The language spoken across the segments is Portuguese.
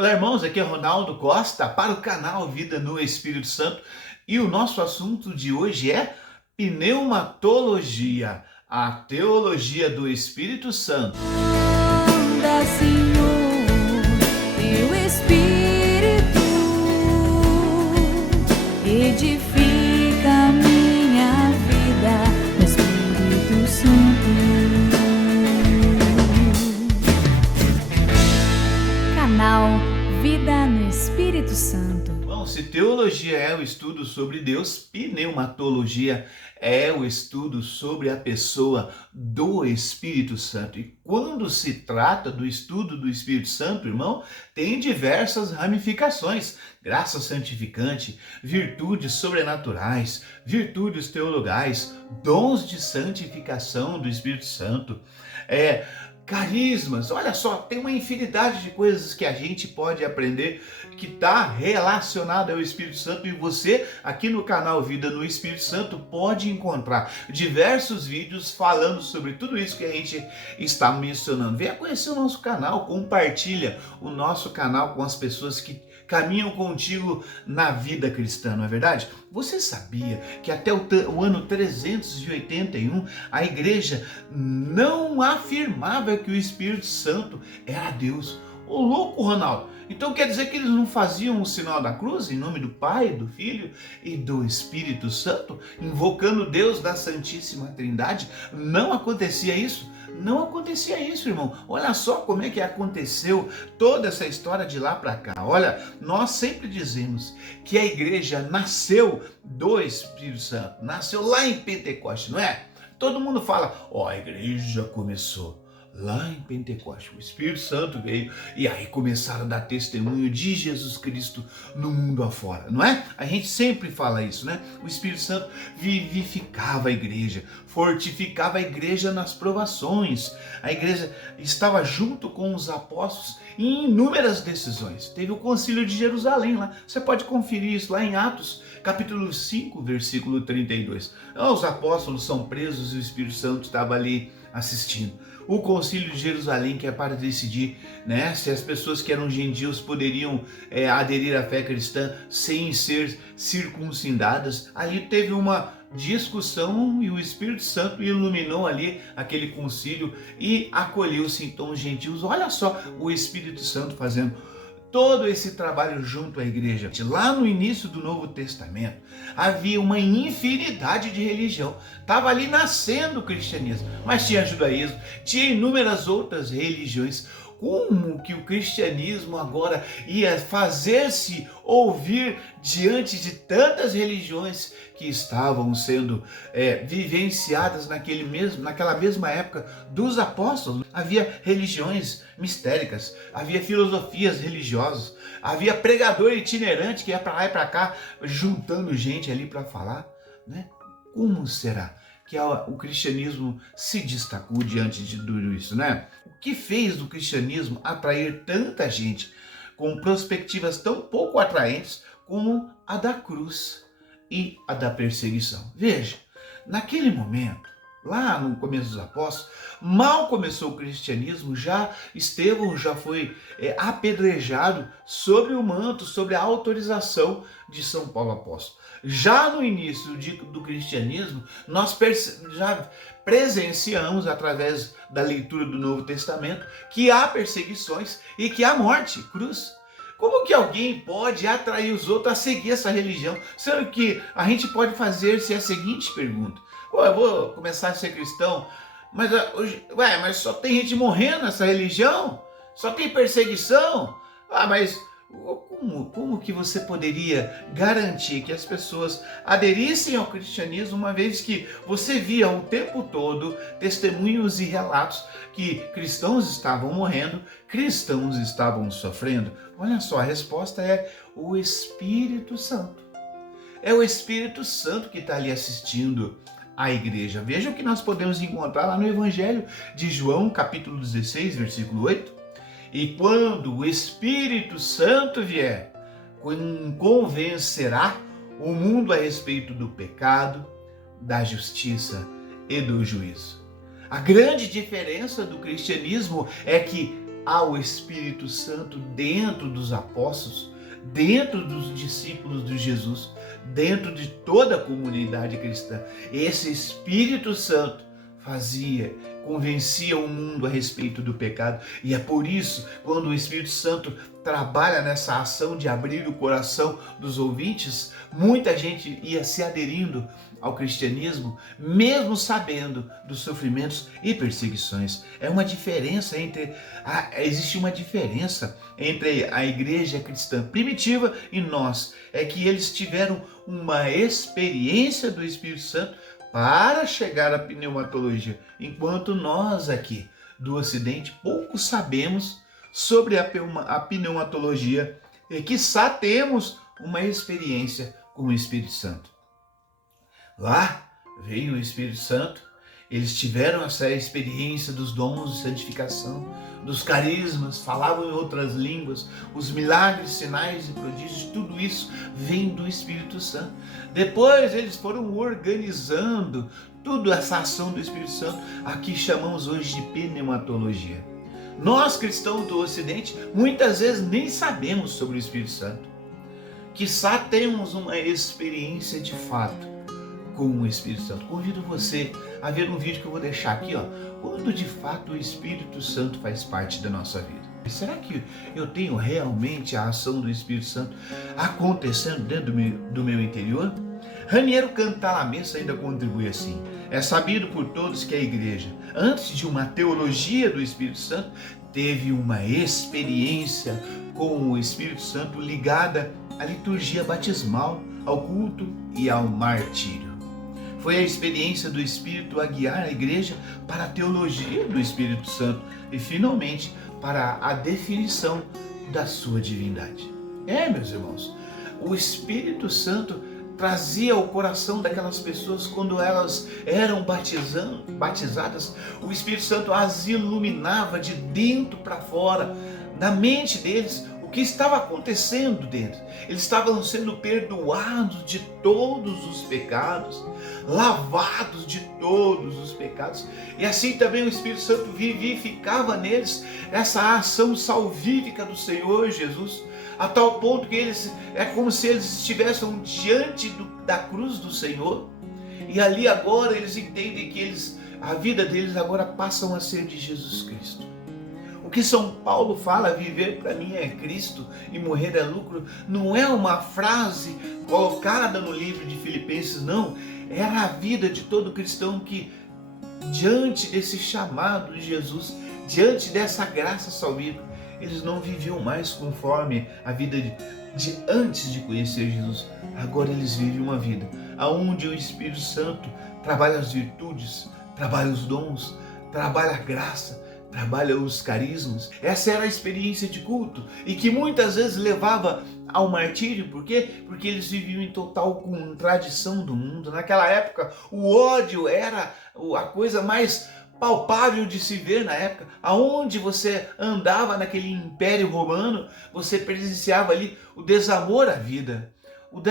Olá, irmãos, aqui é Ronaldo Costa para o canal Vida no Espírito Santo e o nosso assunto de hoje é pneumatologia, a teologia do Espírito Santo. Manda, Senhor, teu Espírito, edifica a minha vida no Espírito Santo. Canal Vida no Espírito Santo. Bom, se teologia é o estudo sobre Deus, pneumatologia é o estudo sobre a pessoa do Espírito Santo. E quando se trata do estudo do Espírito Santo, irmão, tem diversas ramificações: graça santificante, virtudes sobrenaturais, virtudes teologais, dons de santificação do Espírito Santo, carismas. Olha só, tem uma infinidade de coisas que a gente pode aprender que está relacionada ao Espírito Santo, e você aqui no canal Vida no Espírito Santo pode encontrar diversos vídeos falando sobre tudo isso que a gente está mencionando. Venha conhecer o nosso canal, compartilha o nosso canal com as pessoas que caminham contigo na vida cristã, não é verdade? Você sabia que até o ano 381 a igreja não afirmava que o Espírito Santo era Deus? Ô louco, Ronaldo! Então quer dizer que eles não faziam o sinal da cruz em nome do Pai, do Filho e do Espírito Santo, invocando Deus da Santíssima Trindade? Não acontecia isso? Não acontecia isso, irmão. Olha só como é que aconteceu toda essa história de lá para cá. Olha, nós sempre dizemos que a igreja nasceu do Espírito Santo, nasceu lá em Pentecostes, não é? Todo mundo fala, a igreja começou lá em Pentecostes, o Espírito Santo veio e aí começaram a dar testemunho de Jesus Cristo no mundo afora, não é? A gente sempre fala isso, né? O Espírito Santo vivificava a igreja, fortificava a igreja nas provações. A igreja estava junto com os apóstolos em inúmeras decisões. Teve o Concílio de Jerusalém lá, você pode conferir isso lá em Atos, capítulo 5, versículo 32. Os apóstolos são presos e o Espírito Santo estava ali assistindo. O Concílio de Jerusalém, que é para decidir, né, se as pessoas que eram gentios poderiam aderir à fé cristã sem ser circuncidadas. Ali teve uma discussão e o Espírito Santo iluminou ali aquele concílio e acolheu-se então os gentios. Olha só o Espírito Santo fazendo todo esse trabalho junto à igreja. Lá no início do Novo Testamento, havia uma infinidade de religião. Estava ali nascendo o cristianismo, mas tinha judaísmo, tinha inúmeras outras religiões. Como que o cristianismo agora ia fazer-se ouvir diante de tantas religiões que estavam sendo vivenciadas naquela mesma época dos apóstolos? Havia religiões mistéricas, havia filosofias religiosas, havia pregador itinerante que ia para lá e para cá juntando gente ali para falar, né? Como será que o cristianismo se destacou diante de tudo isso, né? O que fez do cristianismo atrair tanta gente com perspectivas tão pouco atraentes como a da cruz e a da perseguição? Veja, naquele momento, lá no começo dos apóstolos, mal começou o cristianismo, Estevão já foi apedrejado sobre o manto, sobre a autorização de São Paulo apóstolo. Já no início do cristianismo, nós já presenciamos, através da leitura do Novo Testamento, que há perseguições e que há morte, cruz. Como que alguém pode atrair os outros a seguir essa religião? Sendo que a gente pode fazer-se a seguinte pergunta: eu vou começar a ser cristão, mas só tem gente morrendo nessa religião? Só tem perseguição? Mas como que você poderia garantir que as pessoas aderissem ao cristianismo, uma vez que você via o tempo todo testemunhos e relatos que cristãos estavam morrendo, cristãos estavam sofrendo? Olha só, a resposta é o Espírito Santo. É o Espírito Santo que está ali assistindo a igreja. Veja o que nós podemos encontrar lá no Evangelho de João, capítulo 16, versículo 8. E quando o Espírito Santo vier, convencerá o mundo a respeito do pecado, da justiça e do juízo. A grande diferença do cristianismo é que ao Espírito Santo dentro dos apóstolos, dentro dos discípulos de Jesus, dentro de toda a comunidade cristã. Esse Espírito Santo convencia o mundo a respeito do pecado. E é por isso, quando o Espírito Santo trabalha nessa ação de abrir o coração dos ouvintes, muita gente ia se aderindo ao cristianismo, mesmo sabendo dos sofrimentos e perseguições. Existe uma diferença entre a igreja cristã primitiva e nós. É que eles tiveram uma experiência do Espírito Santo para chegar à pneumatologia, enquanto nós aqui do Ocidente pouco sabemos sobre a pneumatologia e quiçá temos uma experiência com o Espírito Santo. Lá veio o Espírito Santo, eles tiveram essa experiência dos dons de santificação, dos carismas, falavam em outras línguas, os milagres, sinais e prodígios, tudo isso vem do Espírito Santo. Depois eles foram organizando toda essa ação do Espírito Santo, aqui chamamos hoje de pneumatologia. Nós, cristãos do Ocidente, muitas vezes nem sabemos sobre o Espírito Santo. Quiçá temos uma experiência de fato com o Espírito Santo. Convido você a ver um vídeo que eu vou deixar aqui, quando de fato o Espírito Santo faz parte da nossa vida. Será que eu tenho realmente a ação do Espírito Santo acontecendo dentro do meu interior? Raniero Cantalamessa ainda contribui assim: é sabido por todos que a igreja, antes de uma teologia do Espírito Santo, teve uma experiência com o Espírito Santo ligada à liturgia batismal, ao culto e ao martírio. Foi a experiência do Espírito a guiar a igreja para a teologia do Espírito Santo e, finalmente, para a definição da sua divindade. Meus irmãos, o Espírito Santo trazia ao coração daquelas pessoas quando elas eram batizadas. O Espírito Santo as iluminava de dentro para fora, na mente deles, o que estava acontecendo dentro. Eles estavam sendo perdoados de todos os pecados, lavados de todos os pecados, e assim também o Espírito Santo vivificava neles essa ação salvífica do Senhor Jesus, a tal ponto que é como se eles estivessem diante da cruz do Senhor, e ali agora eles entendem que a vida deles agora passam a ser de Jesus Cristo. O que São Paulo fala, viver para mim é Cristo e morrer é lucro, não é uma frase colocada no livro de Filipenses, não. Era a vida de todo cristão que, diante desse chamado de Jesus, diante dessa graça salvífica, eles não viviam mais conforme a vida de antes de conhecer Jesus. Agora eles vivem uma vida onde o Espírito Santo trabalha as virtudes, trabalha os dons, trabalha a graça, trabalha os carismas. Essa era a experiência de culto e que muitas vezes levava ao martírio. Por quê? Porque eles viviam em total contradição do mundo. Naquela época, o ódio era a coisa mais palpável de se ver na época. Aonde você andava naquele império romano, você presenciava ali o desamor à vida,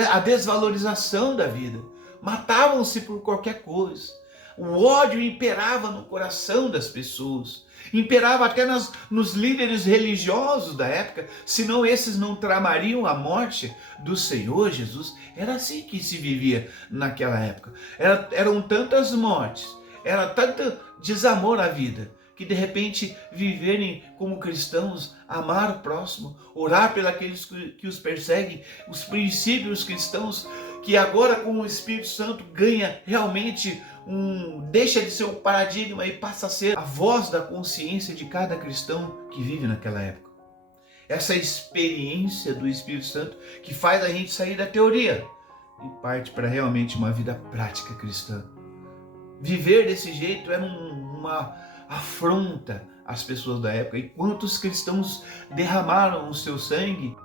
a desvalorização da vida. Matavam-se por qualquer coisa. O ódio imperava no coração das pessoas, imperava até nos líderes religiosos da época, senão esses não tramariam a morte do Senhor Jesus. Era assim que se vivia naquela época. Eram tantas mortes, era tanto desamor à vida, que de repente viverem como cristãos, amar o próximo, orar pelos que os perseguem, os princípios cristãos, que agora com o Espírito Santo ganha realmente deixa de ser um paradigma e passa a ser a voz da consciência de cada cristão que vive naquela época. Essa experiência do Espírito Santo que faz a gente sair da teoria e parte para realmente uma vida prática cristã. Viver desse jeito era uma afronta às pessoas da época. E quantos cristãos derramaram o seu sangue,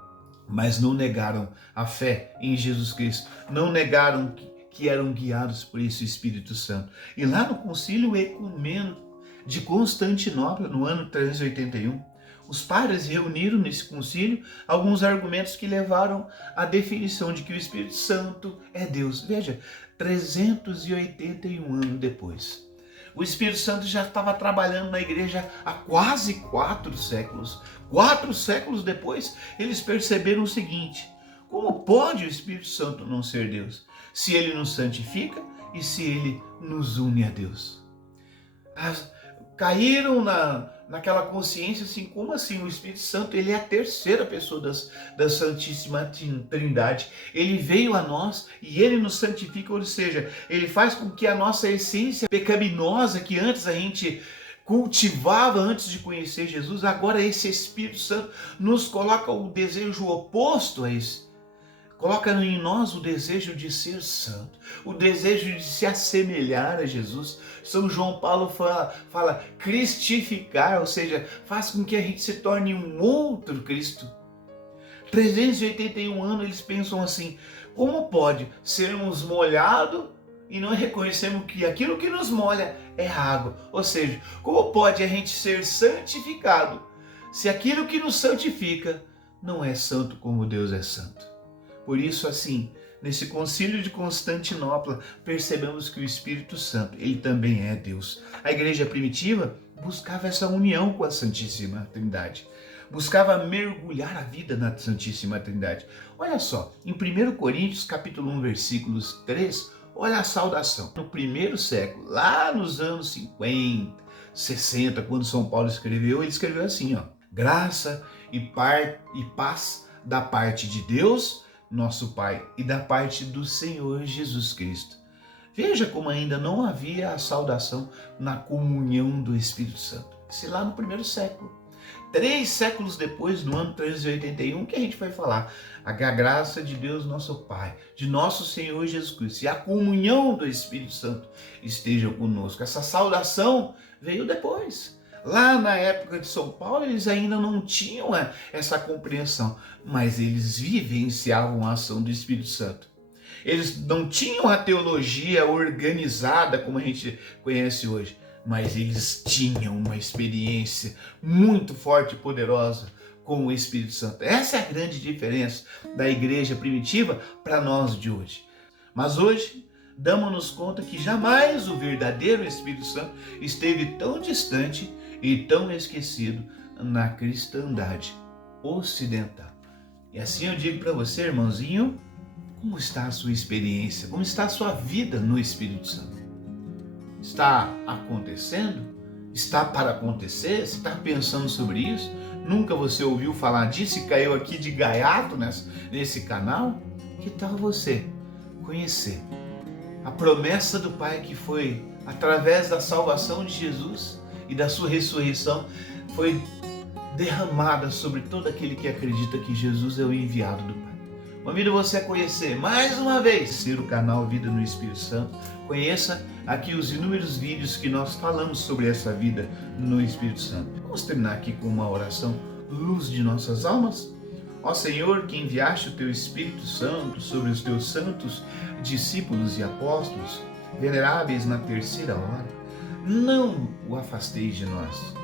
mas não negaram a fé em Jesus Cristo, não negaram que eram guiados por esse Espírito Santo. E lá no Concílio Ecumênico de Constantinopla, no ano 381, os padres reuniram nesse concílio alguns argumentos que levaram à definição de que o Espírito Santo é Deus. Veja, 381 anos depois. O Espírito Santo já estava trabalhando na igreja há quase 4 séculos. 4 séculos depois, eles perceberam o seguinte: como pode o Espírito Santo não ser Deus? Se ele nos santifica e se ele nos une a Deus. Caíram naquela consciência assim, como assim o Espírito Santo, ele é a terceira pessoa da Santíssima Trindade. Ele veio a nós e ele nos santifica, ou seja, ele faz com que a nossa essência pecaminosa que antes a gente cultivava antes de conhecer Jesus, agora esse Espírito Santo nos coloca o desejo oposto a esse. Coloca em nós o desejo de ser santo, o desejo de se assemelhar a Jesus. São João Paulo fala cristificar, ou seja, faz com que a gente se torne um outro Cristo. 381 anos eles pensam assim: como pode sermos molhados e não reconhecemos que aquilo que nos molha é água? Ou seja, como pode a gente ser santificado se aquilo que nos santifica não é santo como Deus é santo? Por isso, assim, nesse concílio de Constantinopla, percebemos que o Espírito Santo, ele também é Deus. A igreja primitiva buscava essa união com a Santíssima Trindade. Buscava mergulhar a vida na Santíssima Trindade. Olha só, em 1 Coríntios, capítulo 1, versículos 3, olha a saudação. No primeiro século, lá nos anos 50, 60, quando São Paulo escreveu, ele escreveu assim, ó: graça e paz da parte de Deus, nosso Pai, e da parte do Senhor Jesus Cristo. Veja como ainda não havia a saudação na comunhão do Espírito Santo. Isso lá no primeiro século. 3 séculos depois, no ano 381, que a gente vai falar a graça de Deus, nosso Pai, de nosso Senhor Jesus Cristo e a comunhão do Espírito Santo estejam conosco. Essa saudação veio depois. Lá na época de São Paulo, eles ainda não tinham essa compreensão, mas eles vivenciavam a ação do Espírito Santo. Eles não tinham a teologia organizada como a gente conhece hoje, mas eles tinham uma experiência muito forte e poderosa com o Espírito Santo. Essa é a grande diferença da igreja primitiva para nós de hoje. Mas hoje, damos-nos conta que jamais o verdadeiro Espírito Santo esteve tão distante e tão esquecido na cristandade ocidental. E assim eu digo para você, irmãozinho, como está a sua experiência? Como está a sua vida no Espírito Santo? Está acontecendo? Está para acontecer? Você está pensando sobre isso? Nunca você ouviu falar disso e caiu aqui de gaiato nesse canal? Que tal você conhecer a promessa do Pai que foi através da salvação de Jesus e da sua ressurreição, foi derramada sobre todo aquele que acredita que Jesus é o enviado do Pai. Convido você a conhecer mais uma vez ser o canal Vida no Espírito Santo. Conheça aqui os inúmeros vídeos que nós falamos sobre essa vida no Espírito Santo. Vamos terminar aqui com uma oração: luz de nossas almas. Ó Senhor, que enviaste o teu Espírito Santo sobre os teus santos discípulos e apóstolos, veneráveis na terceira hora, não o afasteis de nós.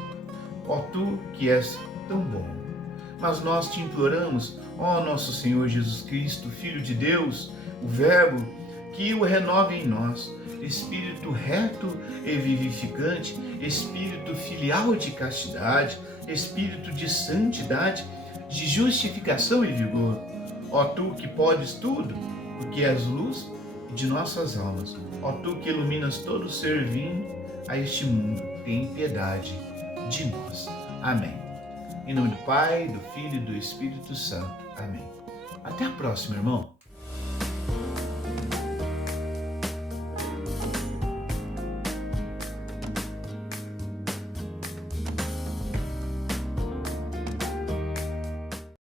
Ó tu que és tão bom, mas nós te imploramos, ó nosso Senhor Jesus Cristo, Filho de Deus, o Verbo, que o renove em nós, Espírito reto e vivificante, Espírito filial de castidade, Espírito de santidade, de justificação e vigor. Ó tu que podes tudo, porque és luz de nossas almas. Ó tu que iluminas todo ser vindo a este mundo, tem piedade de nós. Amém. Em nome do Pai, do Filho e do Espírito Santo. Amém. Até a próxima, irmão.